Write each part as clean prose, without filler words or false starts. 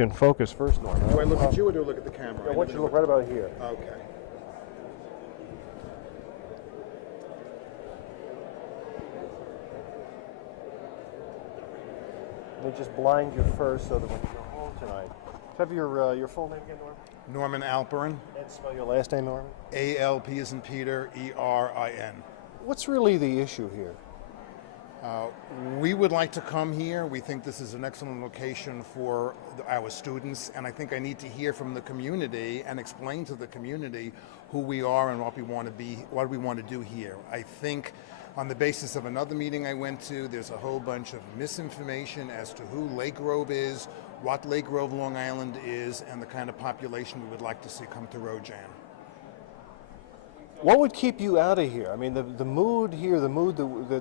In focus first, Norman. Do I look at you or do I look at the camera? I want you to look right about here. Okay. Let me just blind you first so that when you go home tonight. Have your full name again, Norman? Norman Alperin. And spell your last name, Norman. A-L-P as in Peter, E-R-I-N. What's really the issue here? We would like to come here. We think this is an excellent location for our students, and I think I need to hear from the community and explain to the community who we are and what we want to be, what we want to do here. I think on the basis of another meeting I went to, there's a whole bunch of misinformation as to who Lake Grove is, what Lake Grove, Long Island is, and the kind of population we would like to see come to Rojan. What would keep you out of here? I mean, the mood here, the mood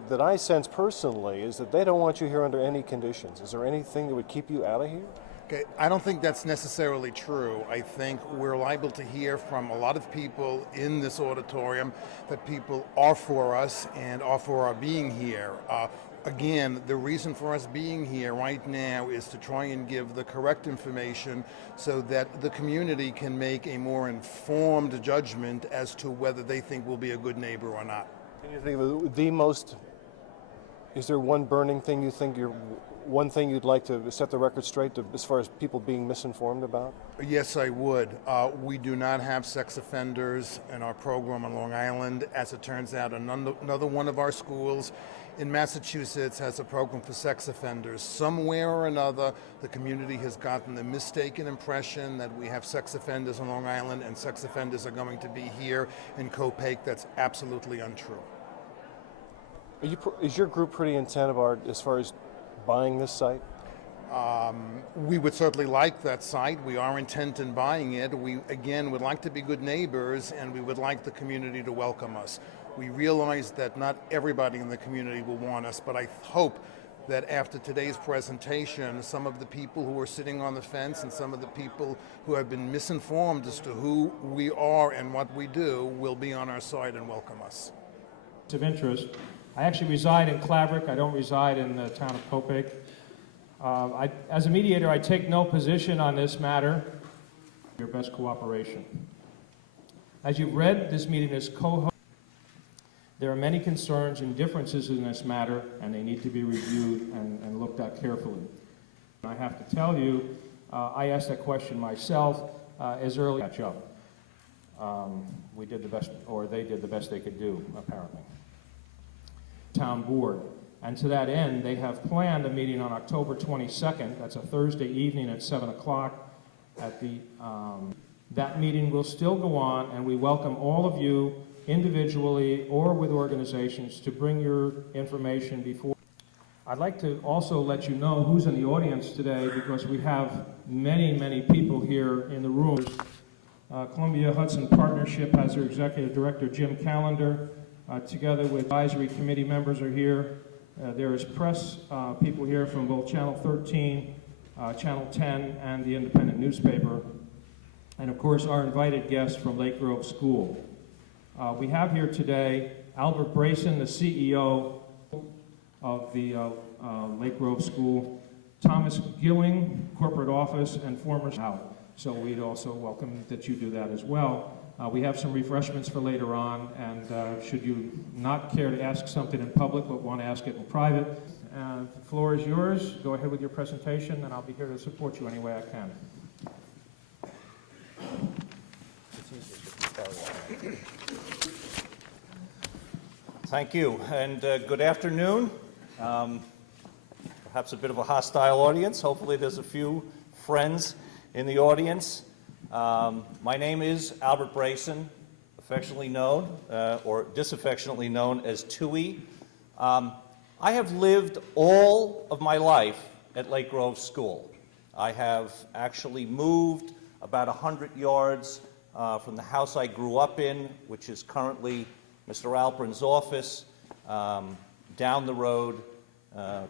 that I sense personally is that they don't want you here under any conditions. Is there anything that would keep you out of here? Okay, I don't think that's necessarily true. I think we're liable to hear from a lot of people in this auditorium that people are for us and are for our being here. Again, the reason for us being here right now is to try and give the correct information so that the community can make a more informed judgment as to whether they think we'll be a good neighbor or not. Can you think of the most, is there one burning thing you think one thing you'd like to set the record straight to, as far as people being misinformed about? Yes, I would. We do not have sex offenders in our program on Long Island. As it turns out, another one of our schools in Massachusetts has a program for sex offenders. Somewhere or another, the community has gotten the mistaken impression that we have sex offenders on Long Island and sex offenders are going to be here in Copac. That's absolutely untrue. Is your group pretty intent about as far as buying this site? We would certainly like that site. We are intent in buying it. We, again, would like to be good neighbors, and we would like the community to welcome us. We realize that not everybody in the community will want us, but I hope that after today's presentation, some of the people who are sitting on the fence and some of the people who have been misinformed as to who we are and what we do will be on our side and welcome us. Of interest. I actually reside in Claverick. I don't reside in the town of Copac. As a mediator, I take no position on this matter. Your best cooperation. As you've read, this meeting is co-hosted. There are many concerns and differences in this matter, and they need to be reviewed and looked at carefully. I have to tell you, I asked that question myself as early as catch up. We did the best, or they did the best they could do, apparently. Town board. And to that end, they have planned a meeting on October 22nd. That's a Thursday evening at 7 o'clock. That meeting will still go on, and we welcome all of you individually or with organizations to bring your information before. I'd like to also let you know who's in the audience today, because we have many, many people here in the room. Columbia Hudson Partnership has their executive director, Jim Callender, together with advisory committee members are here. There is press people here from both Channel 13, Channel 10, and the Independent newspaper. And of course, our invited guests from Lake Grove School. We have here today Albert Brayson, the CEO of the Lake Grove School, Thomas Gilling, corporate office, and former out. So we'd also welcome that you do that as well. We have some refreshments for later on, and should you not care to ask something in public but want to ask it in private, the floor is yours. Go ahead with your presentation, and I'll be here to support you any way I can. Thank you, and good afternoon. Perhaps a bit of a hostile audience. Hopefully there's a few friends in the audience. My name is Albert Brayson, affectionately known, or disaffectionately known as Tui. I have lived all of my life at Lake Grove School. I have actually moved about 100 yards from the house I grew up in, which is currently Mr. Alperin's office, down the road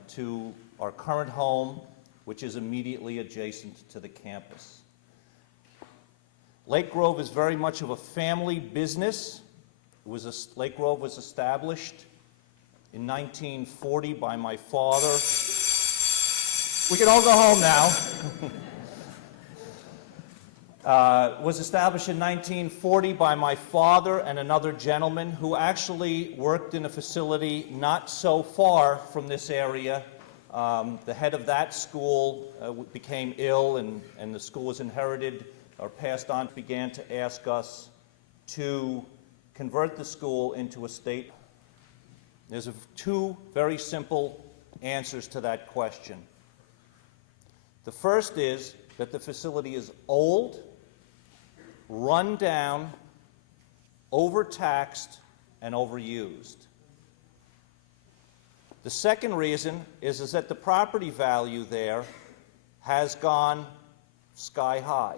to our current home, which is immediately adjacent to the campus. Lake Grove is very much of a family business. Lake Grove was established in 1940 by my father. We can all go home now. Was established in 1940 by my father and another gentleman who actually worked in a facility not so far from this area. The head of that school became ill, and the school was inherited or passed on. Began to ask us to convert the school into a state. There's two very simple answers to that question. The first is that the facility is old, run down, overtaxed, and overused. The second reason is that the property value there has gone sky high.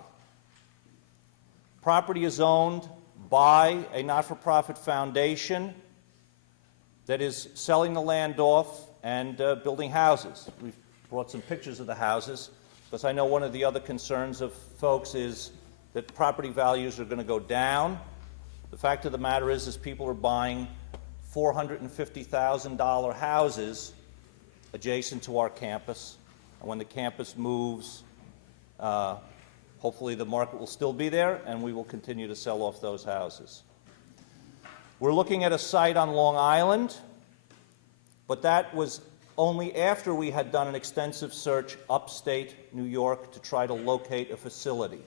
Property is owned by a not-for-profit foundation that is selling the land off and building houses. We've brought some pictures of the houses because I know one of the other concerns of folks is that property values are going to go down. The fact of the matter is people are buying $450,000 houses adjacent to our campus. And when the campus moves, hopefully the market will still be there and we will continue to sell off those houses. We're looking at a site on Long Island, but that was only after we had done an extensive search upstate New York to try to locate a facility.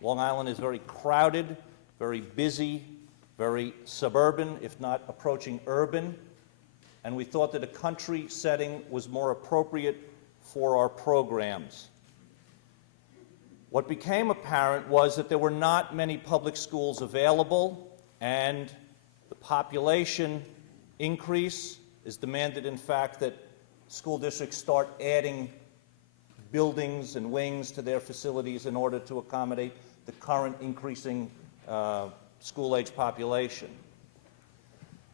Long Island is very crowded, very busy, very suburban, if not approaching urban, and we thought that a country setting was more appropriate for our programs. What became apparent was that there were not many public schools available, and the population increase is demanded, in fact, that school districts start adding buildings and wings to their facilities in order to accommodate the current increasing school-age population.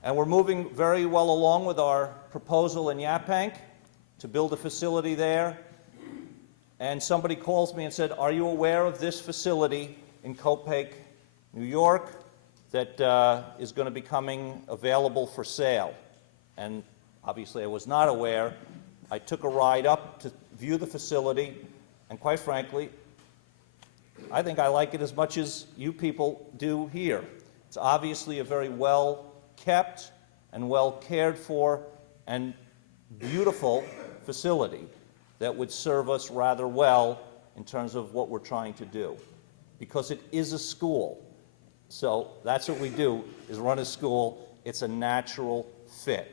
And we're moving very well along with our proposal in Yaphank to build a facility there. And somebody calls me and said, "Are you aware of this facility in Copiague, New York, that is going to be coming available for sale?" And obviously I was not aware. I took a ride up to view the facility, and quite frankly, I think I like it as much as you people do here. It's obviously a very well-kept and well-cared for and beautiful facility that would serve us rather well in terms of what we're trying to do, because it is a school. So that's what we do, is run a school. It's a natural fit.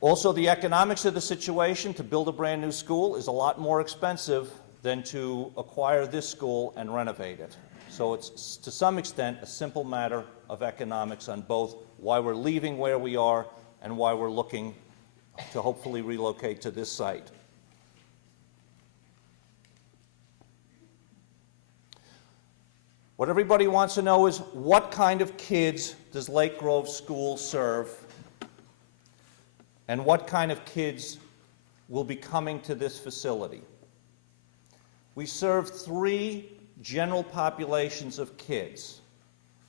Also, the economics of the situation to build a brand new school is a lot more expensive than to acquire this school and renovate it. So it's, to some extent, a simple matter of economics on both why we're leaving where we are and why we're looking to hopefully relocate to this site. What everybody wants to know is, what kind of kids does Lake Grove School serve, and what kind of kids will be coming to this facility? We serve three general populations of kids.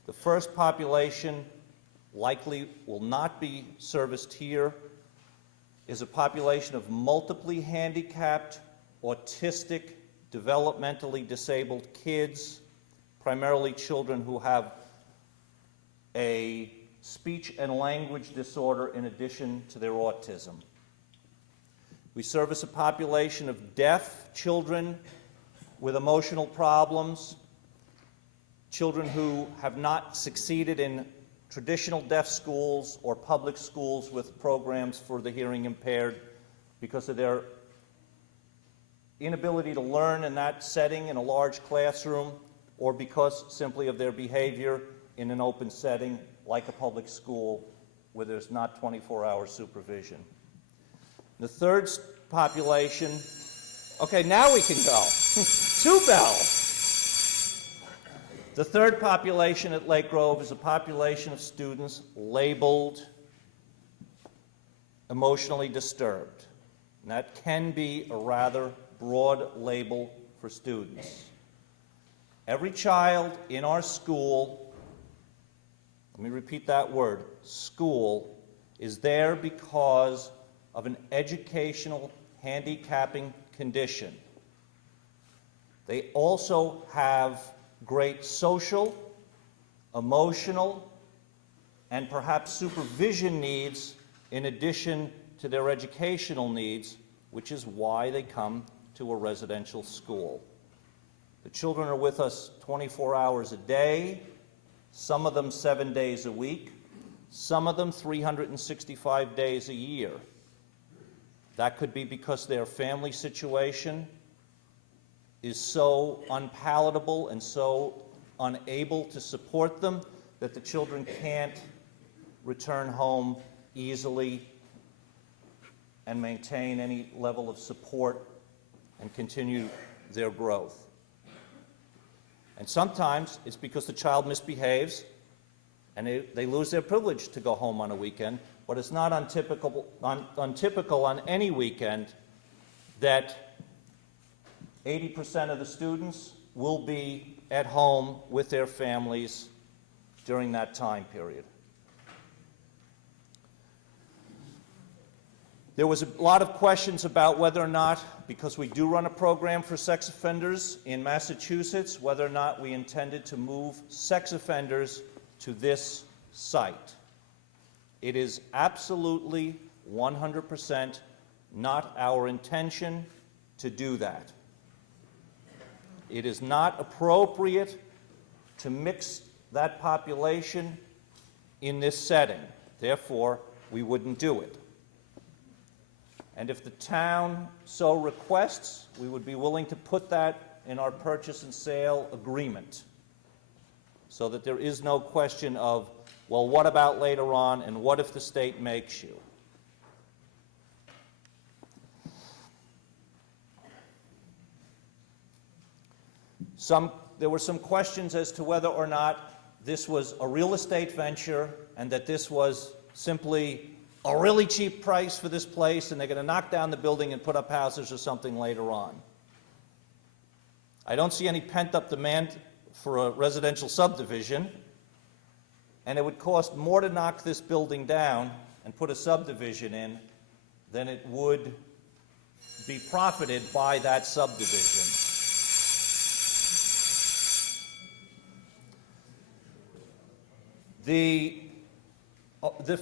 The first population likely will not be serviced here, is a population of multiply handicapped, autistic, developmentally disabled kids, primarily children who have a speech and language disorder in addition to their autism. We service a population of deaf children with emotional problems, children who have not succeeded in traditional deaf schools or public schools with programs for the hearing impaired because of their inability to learn in that setting in a large classroom, or because simply of their behavior in an open setting like a public school where there's not 24-hour supervision. The third population, okay, now we can go. 2 bells. The third population at Lake Grove is a population of students labeled emotionally disturbed. And that can be a rather broad label for students. Every child in our school, let me repeat that word, school, is there because of an educational handicapping condition. They also have great social, emotional, and perhaps supervision needs in addition to their educational needs, which is why they come to a residential school. The children are with us 24 hours a day, some of them 7 days a week, some of them 365 days a year. That could be because their family situation is so unpalatable and so unable to support them that the children can't return home easily and maintain any level of support and continue their growth. And sometimes it's because the child misbehaves and they lose their privilege to go home on a weekend, but it's not untypical on any weekend that 80% of the students will be at home with their families during that time period. There was a lot of questions about whether or not, because we do run a program for sex offenders in Massachusetts, whether or not we intended to move sex offenders to this site. It is absolutely 100% not our intention to do that. It is not appropriate to mix that population in this setting. Therefore, we wouldn't do it. And if the town so requests, we would be willing to put that in our purchase and sale agreement so that there is no question of, well, what about later on, and what if the state makes you? There were some questions as to whether or not this was a real estate venture and that this was simply a really cheap price for this place and they're going to knock down the building and put up houses or something later on. I don't see any pent-up demand for a residential subdivision, and it would cost more to knock this building down and put a subdivision in than it would be profited by that subdivision.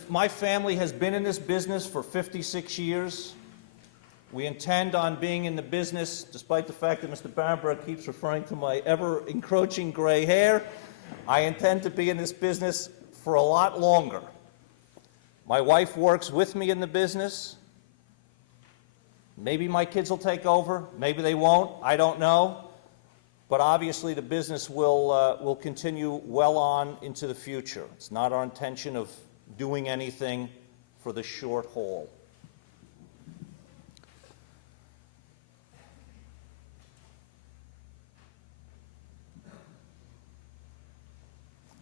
My family has been in this business for 56 years. We intend on being in the business, despite the fact that Mr. Barenberg keeps referring to my ever-encroaching gray hair. I intend to be in this business for a lot longer. My wife works with me in the business. Maybe my kids will take over. Maybe they won't. I don't know. But obviously the business will continue well on into the future. It's not our intention of doing anything for the short haul.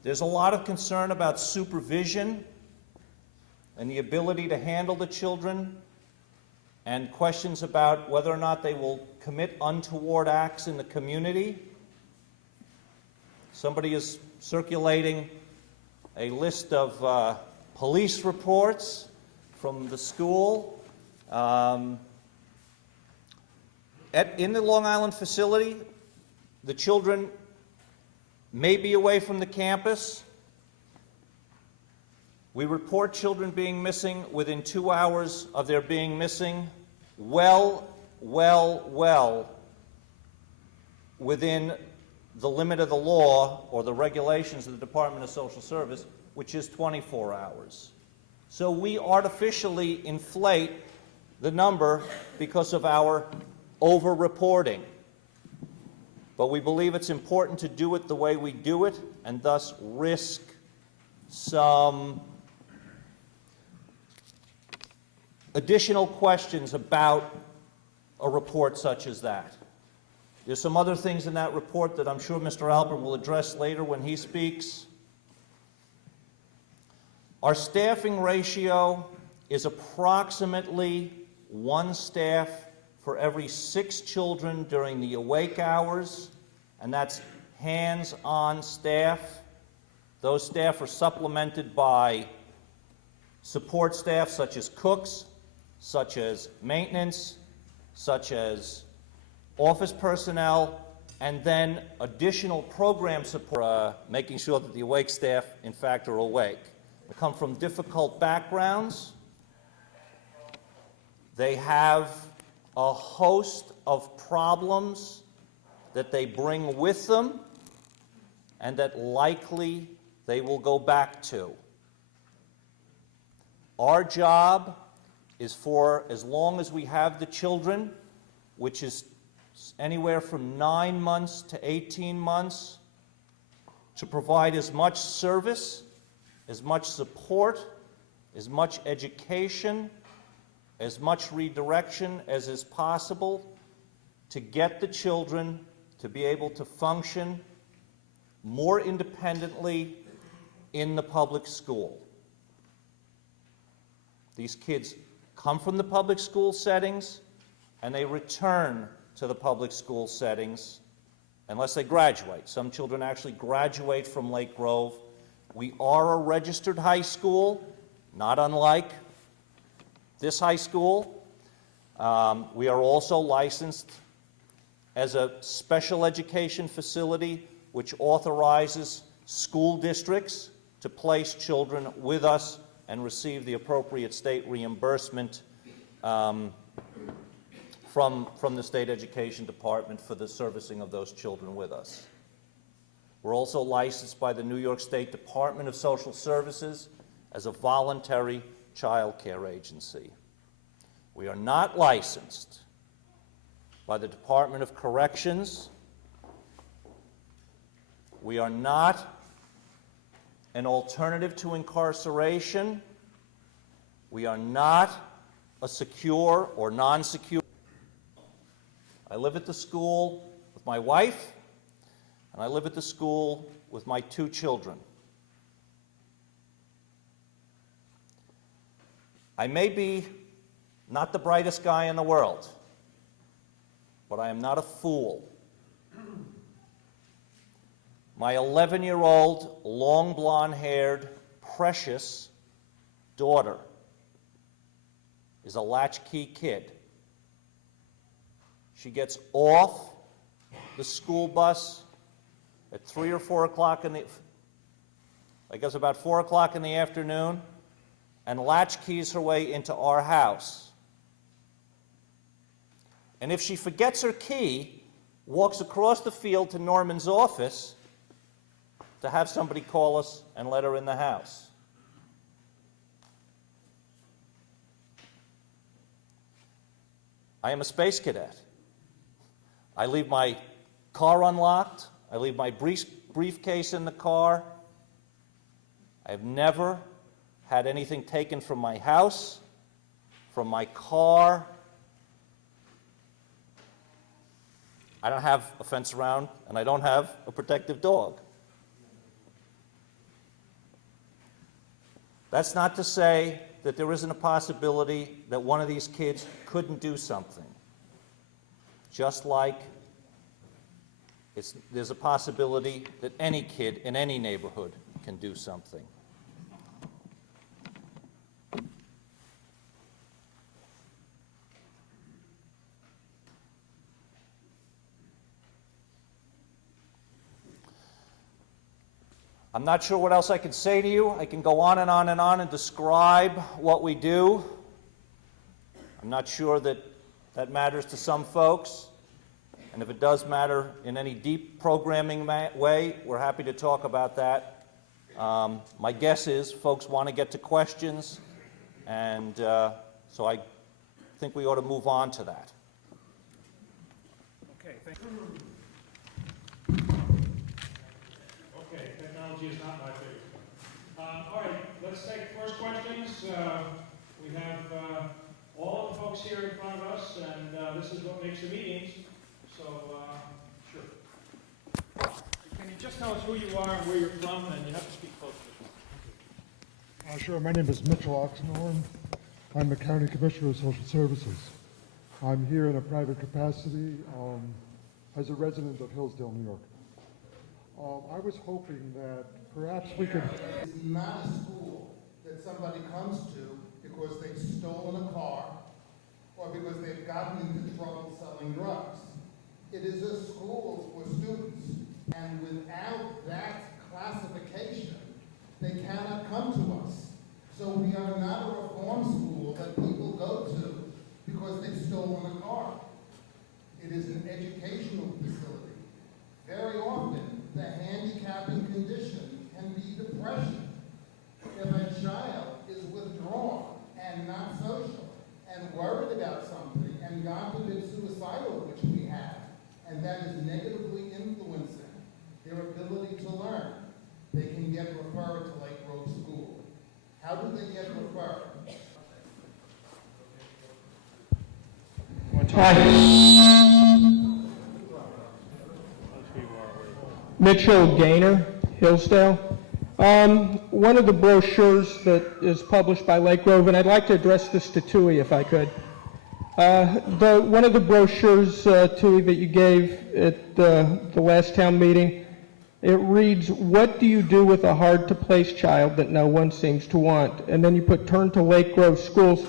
There's a lot of concern about supervision and the ability to handle the children, and questions about whether or not they will commit untoward acts in the community. Somebody is circulating a list of police reports from the school. In the Long Island facility, the children may be away from the campus. We report children being missing within 2 hours of their being missing, well within the limit of the law or the regulations of the Department of Social Service, which is 24 hours. So we artificially inflate the number because of our over-reporting. But we believe it's important to do it the way we do it, and thus risk some additional questions about a report such as that. There's some other things in that report that I'm sure Mr. Albert will address later when he speaks. Our staffing ratio is approximately 1 staff for every 6 children during the awake hours, and that's hands-on staff. Those staff are supplemented by support staff such as cooks, such as maintenance, such as office personnel, and then additional program support, making sure that the awake staff, in fact, are awake. They come from difficult backgrounds. They have a host of problems that they bring with them and that likely they will go back to. Our job is for as long as we have the children, which is anywhere from 9 months to 18 months, to provide as much service, as much support, as much education, as much redirection as is possible to get the children to be able to function more independently in the public school. These kids come from the public school settings and they return to the public school settings unless they graduate. Some children actually graduate from Lake Grove. We are a registered high school, not unlike this high school. We are also licensed as a special education facility which authorizes school districts to place children with us and receive the appropriate state reimbursement from the State Education Department for the servicing of those children with us. We're also licensed by the New York State Department of Social Services as a voluntary child care agency. We are not licensed by the Department of Corrections. We are not an alternative to incarceration. We are not a secure or non-secure. I live at the school with my wife, and I live at the school with my 2 children. I may be not the brightest guy in the world, but I am not a fool. My 11-year-old, long blonde-haired, precious daughter is a latchkey kid. She gets off the school bus at 3 or 4 o'clock I guess about 4 o'clock in the afternoon, and latchkeys her way into our house. And if she forgets her key, walks across the field to Norman's office to have somebody call us and let her in the house. I am a space cadet. I leave my car unlocked. I leave my briefcase in the car. I have never had anything taken from my house, from my car. I don't have a fence around, and I don't have a protective dog. That's not to say that there isn't a possibility that one of these kids couldn't do something. Just like there's a possibility that any kid in any neighborhood can do something. I'm not sure what else I can say to you. I can go on and on and on and describe what we do. I'm not sure that that matters to some folks. And if it does matter in any deep programming way, we're happy to talk about that. My guess is folks want to get to questions, and so I think we ought to move on to that. Okay, thank you. Okay, technology is not my favorite. All right, let's take the first questions. We have all of the folks here in front of us, and this is what makes the meetings. So, sure. Can you just tell us who you are and where you're from, and you have to speak closely. Sure. My name is Mitchell Oxenhorn. I'm the County Commissioner of Social Services. I'm here in a private capacity as a resident of Hillsdale, New York. I was hoping that perhaps we could... It's not a school that somebody comes to because they've stolen a car or because they've gotten into trouble selling drugs. It is a school for And without that classification, they cannot come to us. So we are not a reform school that people go to because they've stolen a car. It is an educational facility. Very often, the handicapping condition can be depression. If a child is withdrawn and not social and worried about something, and God forbid suicidal, which we have, and that is negatively influencing their ability to learn, they can get referred to Lake Grove School. How do they get referred? Mitchell Gaynor, Hillsdale. One of the brochures that is published by Lake Grove, and I'd like to address this to Tui if I could. One of the brochures, Tui, that you gave at the last town meeting, it reads, "What do you do with a hard-to-place child that no one seems to want?" And then you put "Turn to Lake Grove Schools."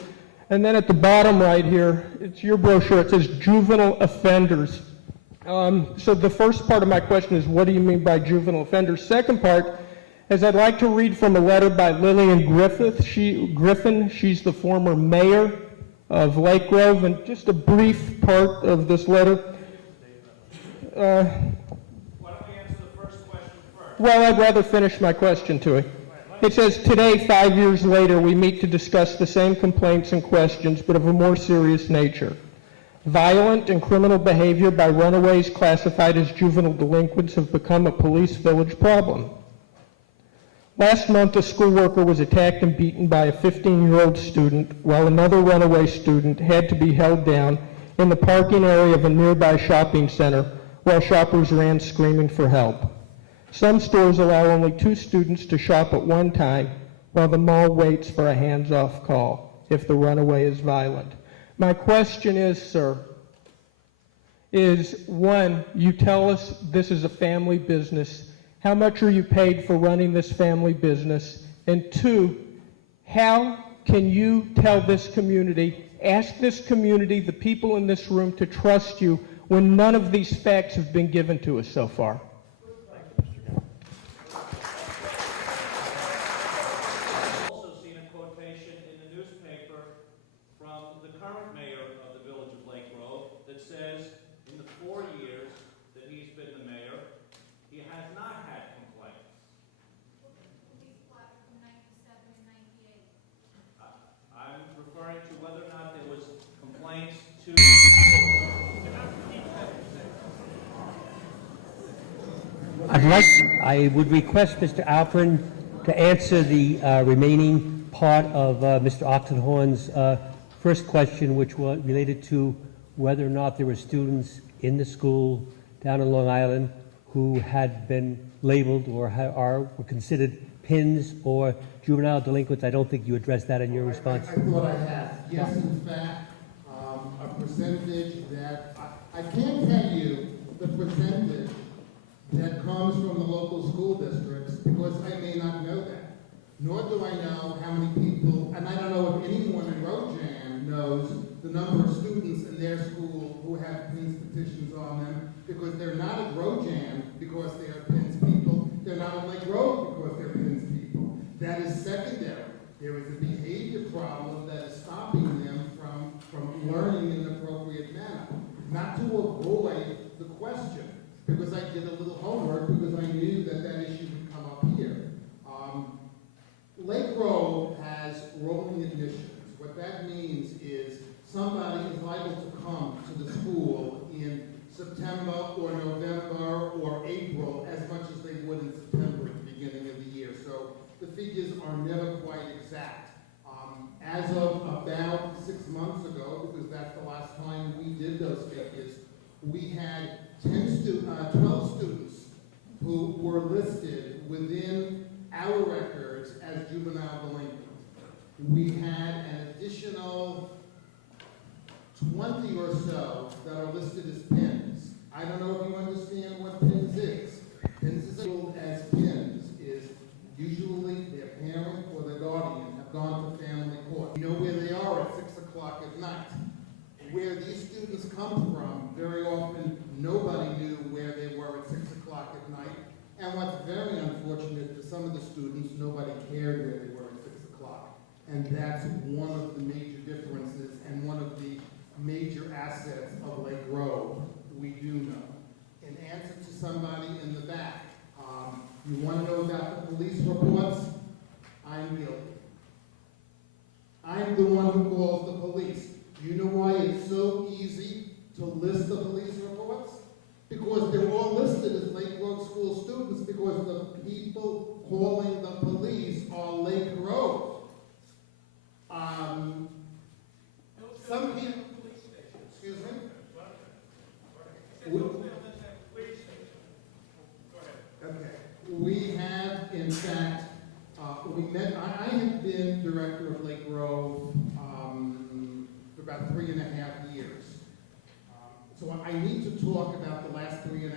And then at the bottom right here, it's your brochure, it says juvenile offenders. So the first part of my question is, what do you mean by juvenile offenders? Second part is I'd like to read from a letter by Lillian Griffin. She's the former mayor of Lake Grove, and just a brief part of this letter. Why don't we answer the first question first? Well, I'd rather finish my question to it. It says, "Today, 5 years later, we meet to discuss the same complaints and questions, but of a more serious nature. Violent and criminal behavior by runaways classified as juvenile delinquents have become a police village problem. Last month, a school worker was attacked and beaten by a 15-year-old student, while another runaway student had to be held down in the parking area of a nearby shopping center while shoppers ran screaming for help. Some stores allow only 2 students to shop at one time, while the mall waits for a hands-off call if the runaway is violent." My question is, sir, is one, you tell us this is a family business. How much are you paid for running this family business? And two, how can you tell this community, ask this community, the people in this room, to trust you when none of these facts have been given to us so far? Also seen a quotation in the newspaper from the current mayor of the village of Lake Grove that says in the 4 years that he's been the mayor, he has not had complaints. I'm referring to whether or not there was complaints to... I would request Mr. Alpern to answer the remaining part of Mr. Oxenhorn's first question, which was related to whether or not there were students in the school down in Long Island who had been labeled or were considered PINs or juvenile delinquents. I don't think you addressed that in your response. I thought I had. Yes, in fact, a percentage that, I can't tell you the percentage that comes from the local school districts because I may not know that. Nor do I know how many people, and I don't know if anyone in Rojan knows the number of students in their school who have PINS petitions on them, because they're not at Rojan because they are PINS people. They're not at Lake Grove because they're PINS people. That is secondary. There is a behavior problem that is stopping them from learning in an appropriate manner. Not to avoid the question, because I did a little homework, because I knew that that issue would come up here. Lake Grove has rolling admissions. What that means is somebody is liable to come to the school in September or November or April as much as they would in September at the beginning of the year. So the figures are never quite exact. As of about 6 months ago, because that's the last time we did those figures, we had 12 students who were listed within our records as juvenile delinquent. We had an additional 20 or so that are listed as PINs. I don't know if you understand what PINs is. PINs is as PINs is usually their parent or their guardian have gone to family court. You know where they are at 6 o'clock at night. Where these students come from, very often nobody knew where they were at 6 o'clock at And that's one of the major differences and one of the major assets of Lake Grove. We do know. In answer to somebody in the back, you want to know about the police reports? I'm guilty. I'm the one who calls the police. You know why it's so easy to list the police reports? Because they're all listed as Lake Grove School students, because the people calling the police are Lake Grove. Some people, excuse me? Okay. We have, in fact, I have been director of Lake Grove for about 3.5 years. So I need to talk about the last 3.5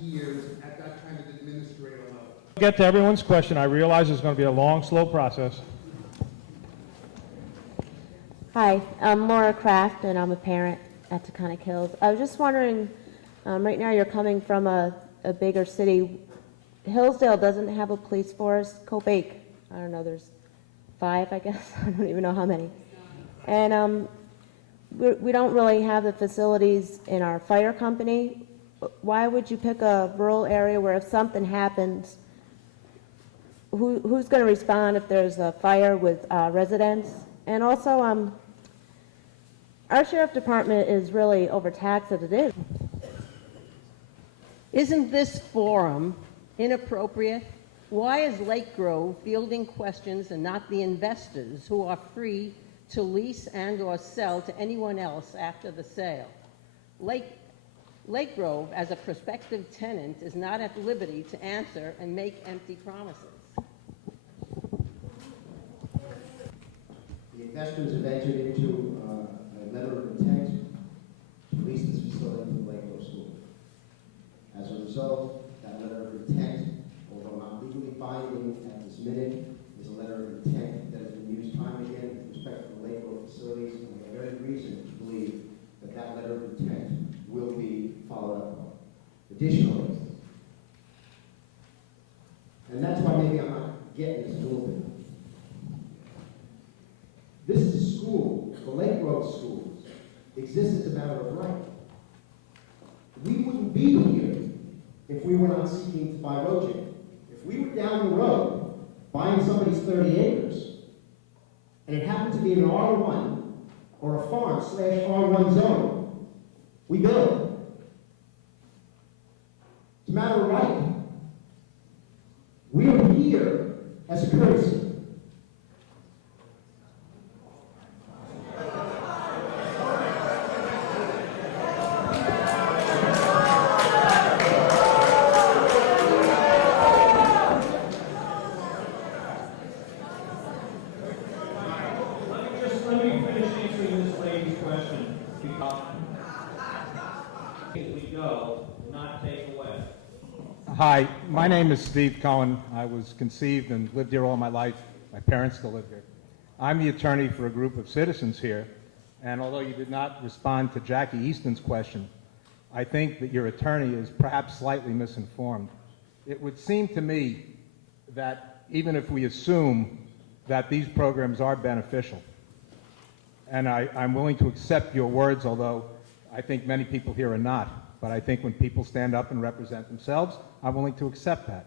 years at that kind of administrator level. Get to everyone's question. I realize it's going to be a long, slow process. Hi, I'm Laura Kraft, and I'm a parent at Taconic Hills. I was just wondering, right now you're coming from a bigger city. Hillsdale doesn't have a police force. Cobake, I don't know, there's 5, I guess. I don't even know how many. And we don't really have the facilities in our fire company. Why would you pick a rural area where if something happens, who's going to respond if there's a fire with residents? And also, our sheriff department is really overtaxed as it is. Isn't this forum inappropriate? Why is Lake Grove fielding questions and not the investors who are free to lease and or sell to anyone else after the sale? Lake Grove, as a prospective tenant, is not at liberty to answer and make empty promises. The investors have entered into a letter of intent to lease this facility to Lake Grove School. As a result, that letter of intent, although not legally binding at this minute, is a letter of intent that has been used time and again with respect to the Lake Grove facilities, and we have every reason to believe that that letter of intent will be followed up on. Additionally, and that's why maybe I'm not getting this a little bit. This is a school, the Lake Grove schools, exist as a matter of right. We wouldn't be here if we were not seeking to buy Rojan. If we were down the road buying somebody's 30 acres, and it happened to be an R1 or a farm / R1 zone, we build. It's a matter of right. We are here as a courtesy. Let me finish answering this lady's question. We go, not take away. Hi, my name is Steve Cohen. I was conceived and lived here all my life. My parents still live here. I'm the attorney for a group of citizens here, and although you did not respond to Jackie Easton's question, I think that your attorney is perhaps slightly misinformed. It would seem to me that even if we assume that these programs are beneficial, and I'm willing to accept your words, although I think many people here are not, but I think when people stand up and represent themselves, I'm willing to accept that.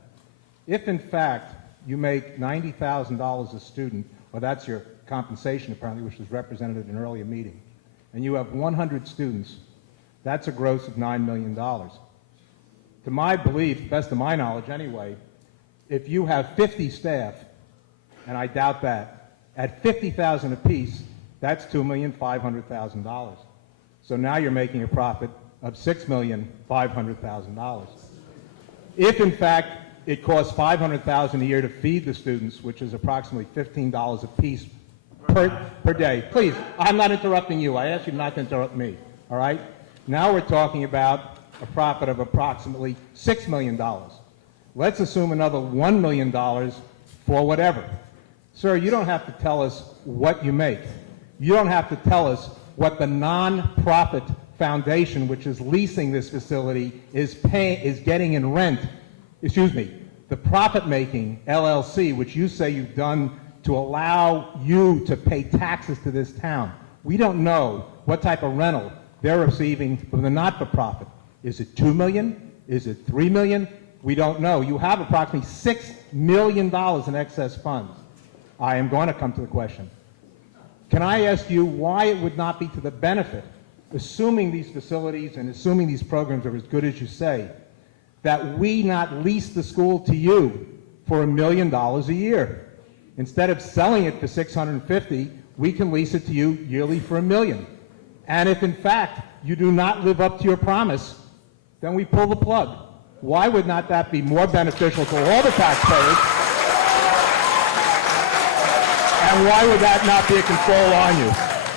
If, in fact, you make $90,000 a student, well, that's your compensation, apparently, which was represented at an earlier meeting, and you have 100 students, that's a gross of $9 million. To my belief, best of my knowledge anyway, if you have 50 staff, and I doubt that, at $50,000 apiece, that's $2,500,000. So now you're making a profit of $6,500,000. If, in fact, it costs $500,000 a year to feed the students, which is approximately $15 apiece per day. Please, I'm not interrupting you. I asked you not to interrupt me, all right? Now we're talking about a profit of approximately $6 million. Let's assume another $1 million for whatever. Sir, you don't have to tell us what you make. You don't have to tell us what the non-profit foundation, which is leasing this facility, is getting in rent. Excuse me, the profit-making LLC, which you say you've done to allow you to pay taxes to this town. We don't know what type of rental they're receiving from the not-for-profit. Is it $2 million? Is it $3 million? We don't know. You have approximately $6 million in excess funds. I am going to come to the question. Can I ask you why it would not be to the benefit, assuming these facilities and assuming these programs are as good as you say, that we not lease the school to you for $1 million a year? Instead of selling it for $650,000, we can lease it to you yearly for $1 million. And if in fact you do not live up to your promise, then we pull the plug. Why would not that be more beneficial to all the taxpayers? And why would that not be a control on you?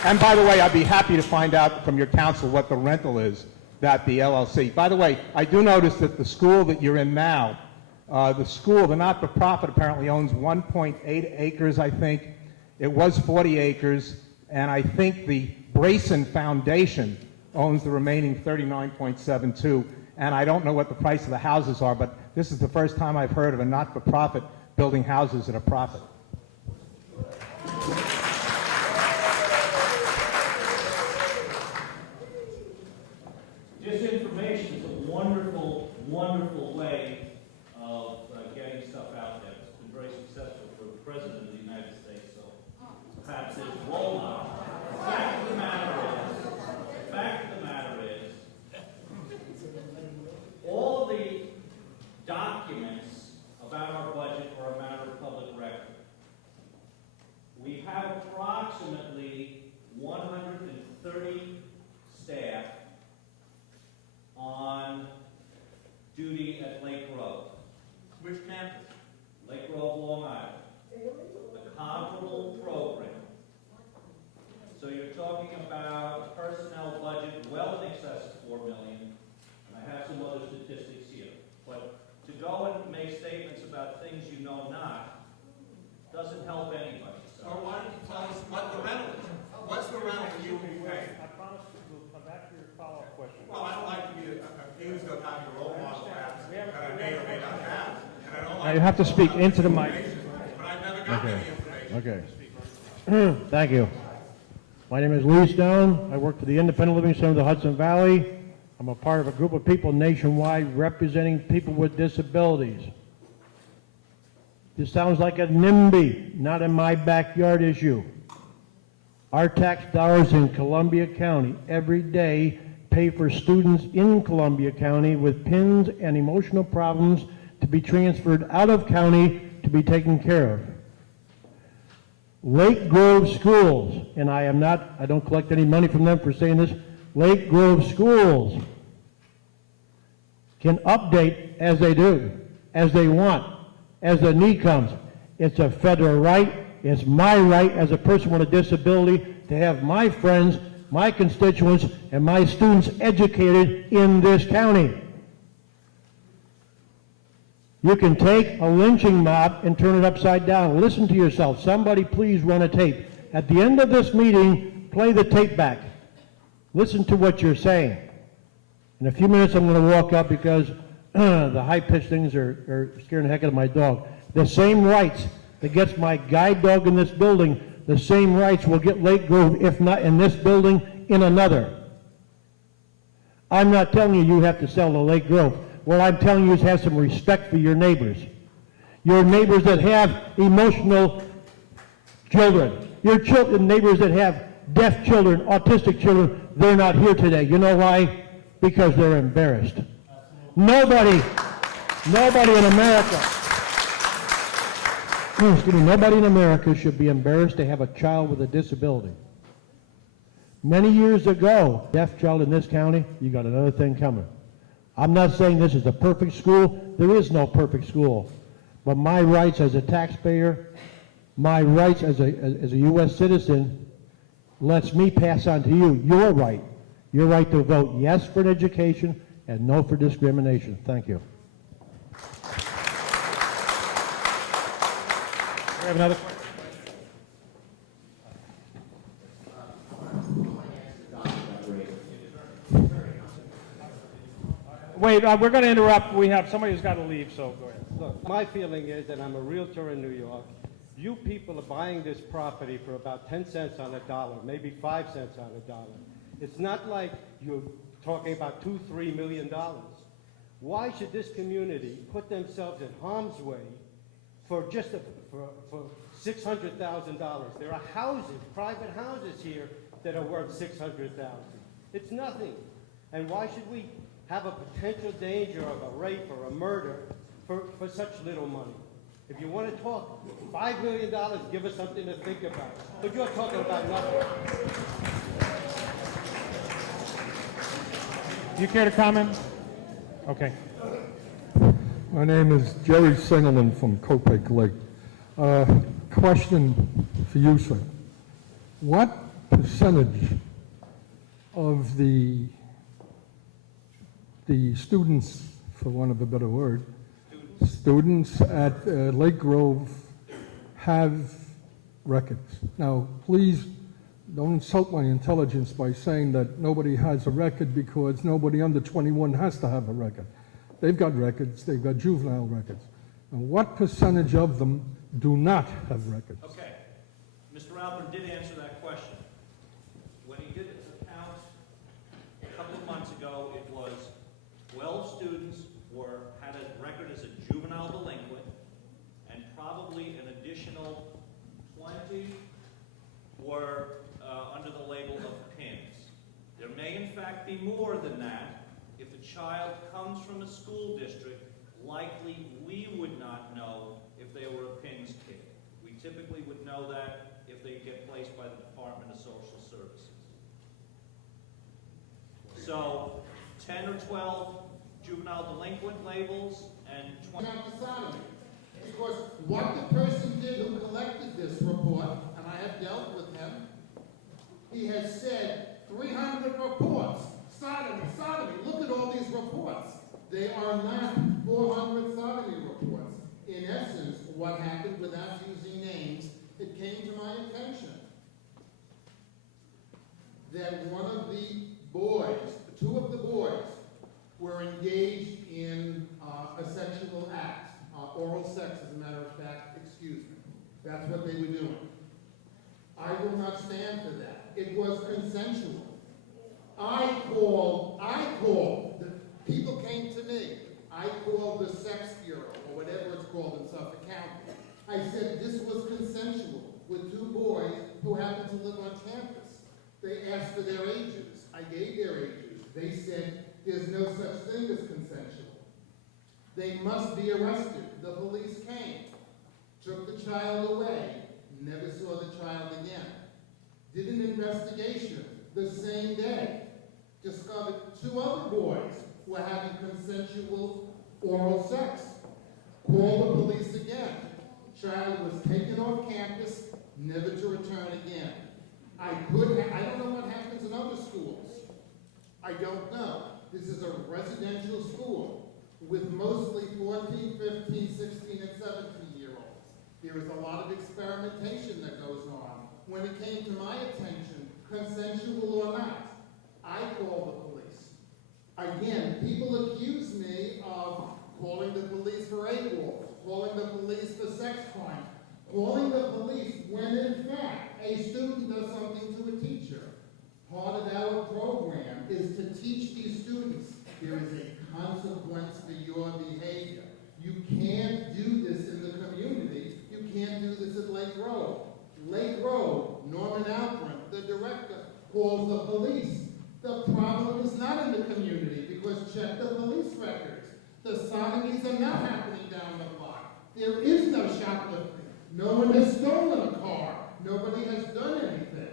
And by the way, I'd be happy to find out from your counsel what the rental is that the LLC. By the way, I do notice that the school that you're in now, the not-for-profit apparently owns 1.8 acres, I think. It was 40 acres, and I think the Brayson Foundation owns the remaining 39.72, and I don't know what the price of the houses are, but this is the first time I've heard of a not-for-profit building houses at a profit. Disinformation is a wonderful, wonderful way of getting stuff out there. It's been very successful for the President of the United States, so perhaps there's a role model. The fact of the matter is, all of the documents about our budget are a matter of public record. We have approximately 130 staff on duty at Lake Grove. Which campus? Lake Grove, Long Island. The comparable program. So you're talking about a personnel budget well in excess of $4 million, and I have some other statistics here. But to go and make statements about things you know not doesn't help anybody. So why don't you tell us what the rental is? What's the rental that you will pay? I promise we'll come back to your follow-up question. Well, I don't like to be accused of having a role model perhaps that I may or may not have. And I don't like You have to speak into the mic. but I've never gotten any information. Okay. Thank you. My name is Lee Stone. I work for the Independent Living Center of the Hudson Valley. I'm a part of a group of people nationwide representing people with disabilities. This sounds like a NIMBY, not in my backyard issue. Our tax dollars in Columbia County every day pay for students in Columbia County with PINs and emotional problems to be transferred out of county to be taken care of. Lake Grove Schools, and I don't collect any money from them for saying this, Lake Grove Schools can update as they do, as they want, as the need comes. It's a federal right. It's my right as a person with a disability to have my friends, my constituents, and my students educated in this county. You can take a lynching mob and turn it upside down. Listen to yourself. Somebody please run a tape. At the end of this meeting, play the tape back. Listen to what you're saying. In a few minutes, I'm going to walk up because the high-pitched things are scaring the heck out of my dog. The same rights that gets my guide dog in this building, the same rights will get Lake Grove, if not in this building, in another. I'm not telling you have to sell to Lake Grove. What I'm telling you is have some respect for your neighbors. Your neighbors that have emotional children. Your neighbors that have deaf children, autistic children, they're not here today. You know why? Because they're embarrassed. Nobody in America, nobody in America should be embarrassed to have a child with a disability. Many years ago, deaf child in this county, you got another thing coming. I'm not saying this is a perfect school. There is no perfect school. But my rights as a taxpayer, my rights as a U.S. citizen, lets me pass on to you your right to vote yes for an education and no for discrimination. Thank you. We have another question. Wait, we're going to interrupt. We have somebody who's got to leave, so go ahead. Look, my feeling is that I'm a realtor in New York, You people are buying this property for about 10 cents on the dollar, maybe 5 cents on the dollar. It's not like you're talking about $2-3 million. Why should this community put themselves in harm's way for just for $600,000? There are houses, private houses here that are worth $600,000. It's nothing. And why should we have a potential danger of a rape or a murder for such little money? If you want to talk $5 million, give us something to think about. But you're talking about nothing. Do you care to comment? Okay. My name is Jerry Singelman from Copic Lake. Question for you, sir. What percentage of the students, for want of a better word, students at Lake Grove have records? Now, please don't insult my intelligence by saying that nobody has a record, because nobody under 21 has to have a record. They've got records, they've got juvenile records. And what percentage of them do not have records? Okay. Mr. Alpern did answer that question. When he did his account a couple of months ago, it was 12 students had a record as a juvenile delinquent, and probably an additional 20 were under the label of PINs. There may in fact be more than that. If the child comes from a school district, likely we would not know if they were a PINS kid. We typically would know that if they get placed by the Department of Social Services. So 10 or 12 juvenile delinquent labels and 20. Because what the person did who collected this report, and I have dealt with him, he has said 300 reports. Sodomy, look at all these reports. They are not 400 sodomy reports. In essence, what happened, without using names, it came to my attention that one of the boys, two of the boys, were engaged in a sexual act, oral sex, as a matter of fact, excuse me. That's what they were doing. I will not stand for that. It was consensual. I called, the people came to me. I called the Sex Bureau, or whatever it's called in Suffolk County. I said this was consensual with two boys who happened to live on campus. They asked for their ages. I gave their ages. They said there's no such thing as consensual. They must be arrested. The police came, took the child away, never saw the child again. Did an investigation the same day, discovered two other boys were having consensual oral sex. Called the police again. Child was taken off campus, never to return again. I don't know what happens in other schools. I don't know. This is a residential school with mostly 14, 15, 16, and 17-year-olds. There is a lot of experimentation that goes on. When it came to my attention, consensual or not, I called the police. Again, people accuse me of calling the police for AWOL, calling the police for sex crimes, calling the police when in fact a student does something to a teacher. Part of our program is to teach these students there is a consequence for your behavior. You can't do this in the community. You can't do this at Lake Grove. Lake Grove, Norman Alpern, the director, calls the police. The problem is not in the community, because check the police records. The sodomies are not happening down the block. There is no shoplifting. No one has stolen a car. Nobody has done anything.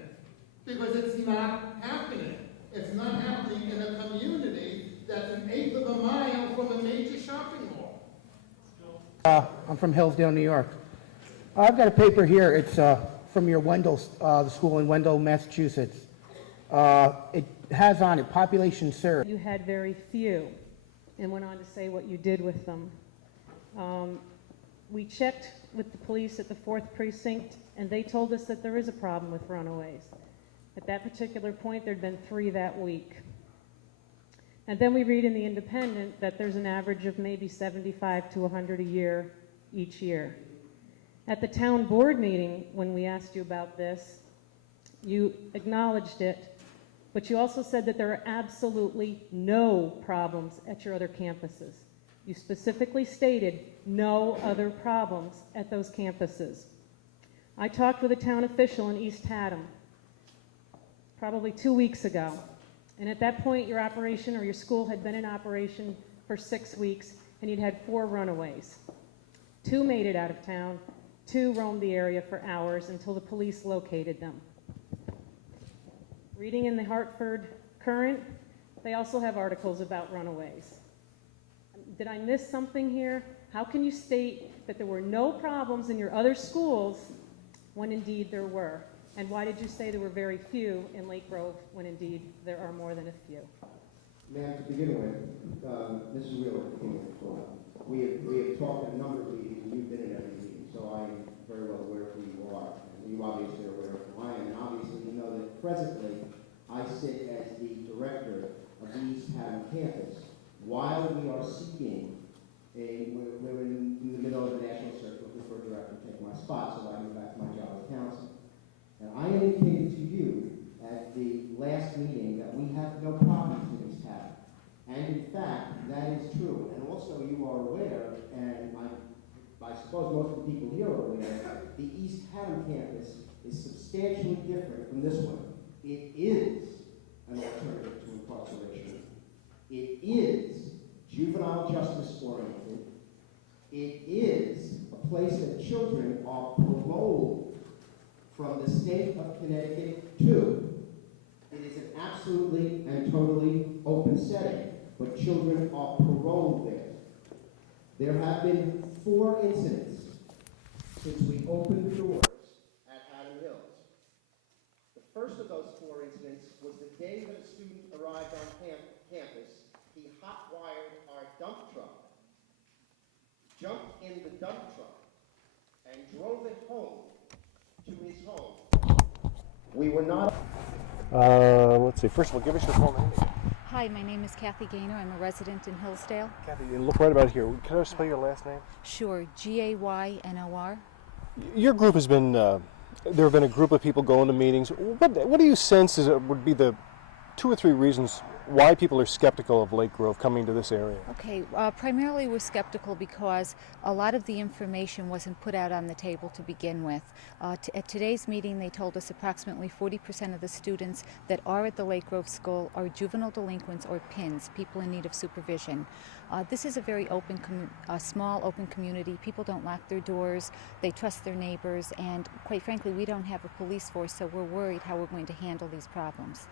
Because it's not happening. It's not happening in a community that's an eighth of a mile from a major shopping mall. I'm from Hillsdale, New York. I've got a paper here. It's from your Wendell, the school in Wendell, Massachusetts. It has on it population survey. You had very few, and went on to say what you did with them. We checked with the police at the 4th Precinct, and they told us that there is a problem with runaways. At that particular point, there'd been 3 that week. And then we read in the Independent that there's an average of maybe 75 to 100 a year each year. At the town board meeting, when we asked you about this, you acknowledged it, but you also said that there are absolutely no problems at your other campuses. You specifically stated no other problems at those campuses. I talked with a town official in East Haddam probably 2 weeks ago, and at that point your operation or your school had been in operation for 6 weeks and you'd had 4 runaways. 2 made it out of town, 2 roamed the area for hours until the police located them. Reading in the Hartford Current, they also have articles about runaways. Did I miss something here? How can you state that there were no problems in your other schools when indeed there were? And why did you say there were very few in Lake Grove when indeed there are more than a few? Ma'am, to begin with, Mrs. Wheeler came to the floor. We have talked at a number of meetings, and you've been at every meeting, so I'm very well aware of who you are. And you obviously are aware of who I am, and obviously you know that presently I sit as the director of the East Haddam campus. While we are seeking we're in the middle of a national search looking for a director to take my spot, so I go back to my job as council. And I indicated to you at the last meeting that we have no problems in East Haddam. And in fact, that is true. And also you are aware, and I suppose most of the people here are aware, the East Haddam campus is substantially different from this one. It is an alternative to incarceration. It is juvenile justice oriented. It is a place that children are paroled from the state of Connecticut to. It is an absolutely and totally open setting, but children are paroled there. There have been 4 incidents since we opened the doors at Haddam Hills. The first of those 4 incidents was the day that a student arrived on campus. He hot-wired our dump truck, jumped in the dump truck, and drove it home to his home. We were not... Let's see. First of all, give us your full name. Hi, my name is Kathy Gaynor. I'm a resident in Hillsdale. Kathy, you look right about here. Can I spell your last name? Sure, Gaynor. Your group has been, there have been a group of people going to meetings. What do you sense would be the 2 or 3 reasons why people are skeptical of Lake Grove coming to this area? Okay, primarily we're skeptical because a lot of the information wasn't put out on the table to begin with. At today's meeting, they told us approximately 40% of the students that are at the Lake Grove School are juvenile delinquents or PINs, people in need of supervision. This is a very open, small open community. People don't lock their doors, they trust their neighbors, and quite frankly, we don't have a police force, so we're worried how we're going to handle these problems.